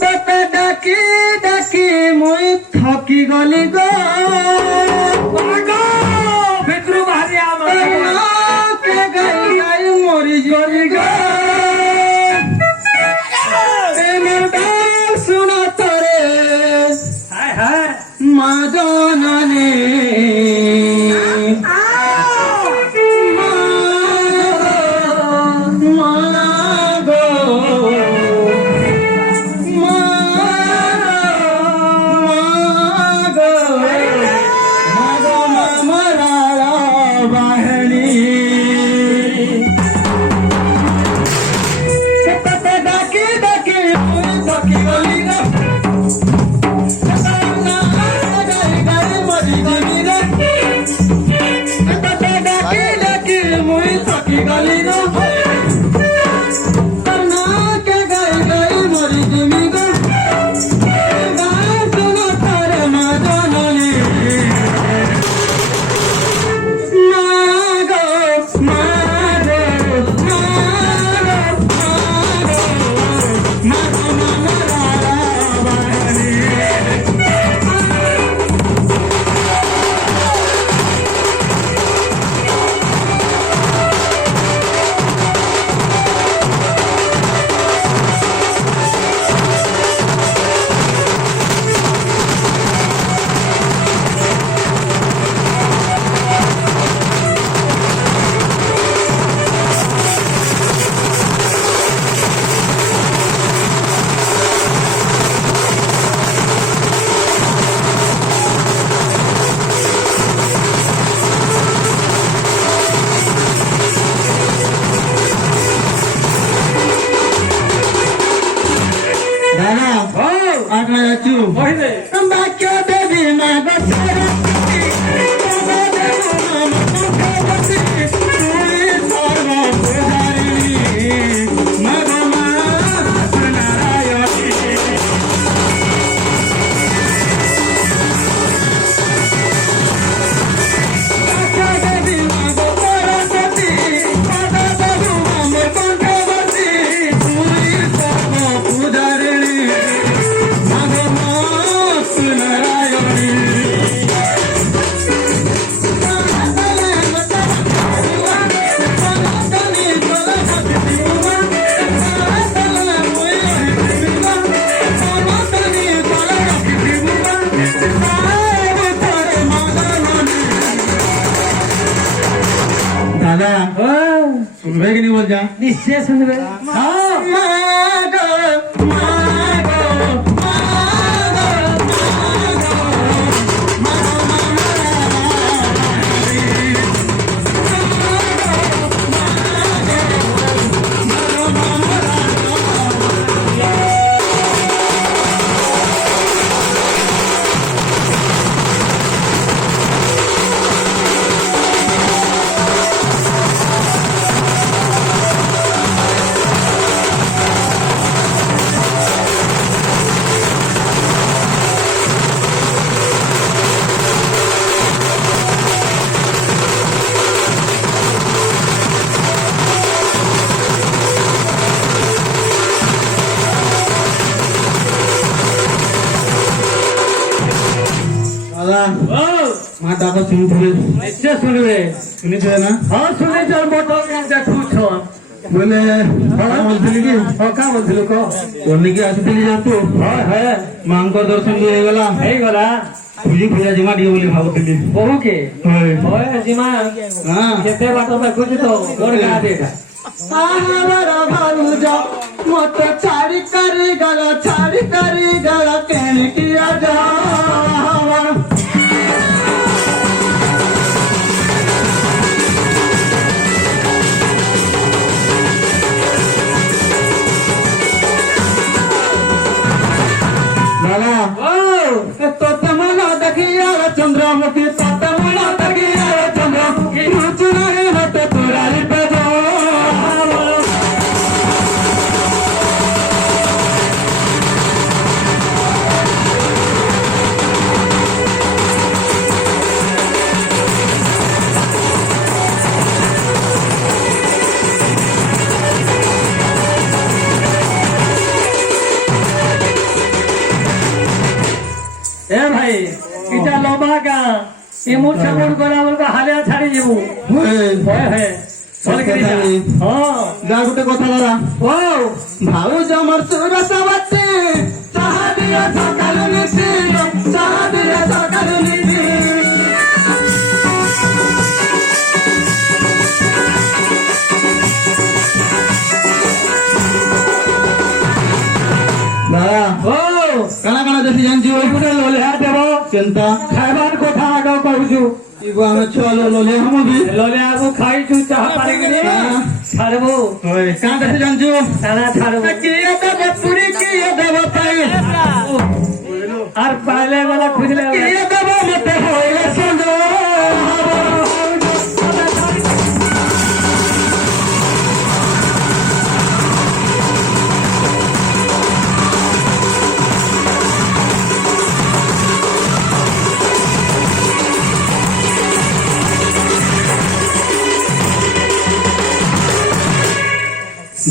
তোতে ডাকি ডাকি মই থকি গলি গো ভিতরু বাহারি আমার কে গাই গাই মরি গলি গো শুনো তরে হায় হায় মা জননী सुनबे कि नहीं बोल जा निश्चय सुनबे माता को सुनते निश्चय सुनबे सुनते ना हाँ सुने चल मोटो देखू छन बोले बोलथिली कि का बोलथिलु को तोरनी की आसीथिली जा तू हां है मांकर दर्शन भी हो गला पूजी पूजा जिमा दियो बोली भाबुथिली बहु के होय होय जिमा हां केते बात में कुछ तो गोड़ गा देगा साहबरा भानुजा मत छाड़ी करी गला कहने किया जा तो तमना देखिया चंद्रमुखी तो तमना देखिया चंद्रमुखी चुना है तो तुरारी पे जो এ ভাই এটা লম্বা গা এই মোর সাপোর্ট করা বলবো হালিয়া ছাড়ি যাবো হ্যাঁ হ্যাঁ চলে গেলি যা। হ্যাঁ যা গোটে কথা দাদা ও ভাউজ আমার সুরত বাতে চাহা দিয়া সকালু নিছি চাহা দিয়া সকালু নিছি দাদা ও কানা কানা দেখি জানছি ওই ଗୋଟେ ଲୋଲିଆ ଦେବ କେନ୍ତା ଖାଇବାର କଥା ଆଗ କହୁଛୁ ଇଗୋ ଆମେ ଛୁଆ ଲୋଲେ ହମ ବି ଲୋଲିଆକୁ ଖାଇଛୁ ଚାହା ପାଣିକିରି ଛାଡିବୁ ওই কানা দেখি জানଛୁ ତାଣା ଛାଡିବୁ କିଏ ଦେବ ପୁରୀ କିଏ ଦେବ ପାଇ আর পা